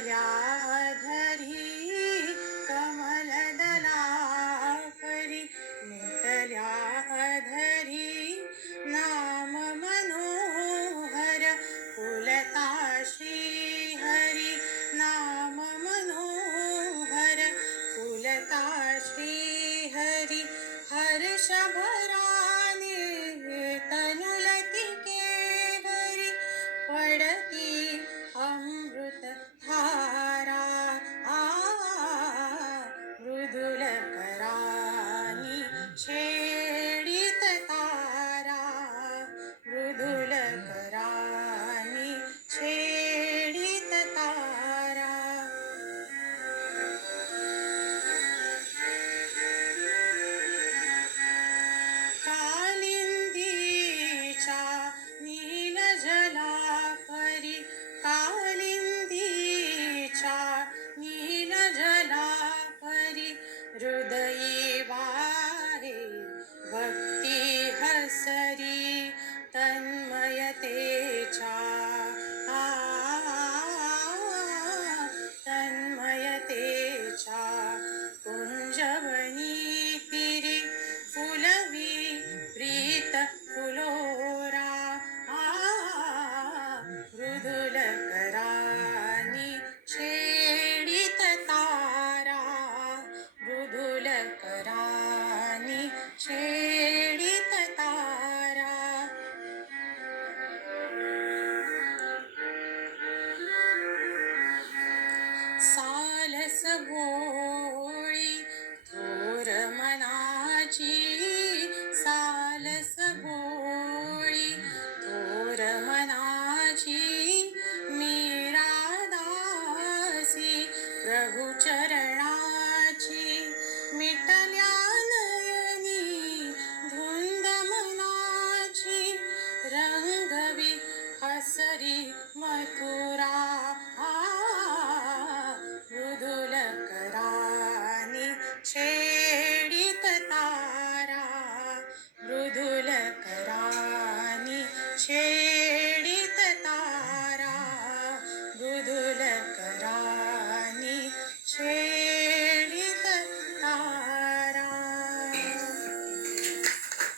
मिटल्या अधरी कमलदलापरी, मिटल्या अधरी नाम मनोहर, फुलता श्रीहरी नाम मनोहर, फुलता श्रीहरी हर्ष भराने तनुलती केवरी, पडती अमृत धारा मृदुल करानी छेडित तारा, मृदुल करानी छेडित तारा. कालिंदीच्या नील जलापरी, कालिंदीच्या नील जलापरी, हृदयी वाहे भक्ती हसरी तन्मयतेच्या तन्मयतेच्या कुंजवनी तिरी, फुलवी प्रीत फुलोरा मृदुल करानी छेडित तारा, मृदुल करानी छेडित तारा. सालस भोळी थोर मनाची, सालस भोळी थोर मनाची, मीरादासी प्रभु चरणाची, मिटल्या नयनी धुंद मनाची, रंगवी हसरी मथुरा मृदुल करानी छेडित तारा, मृदुल करानी छेडित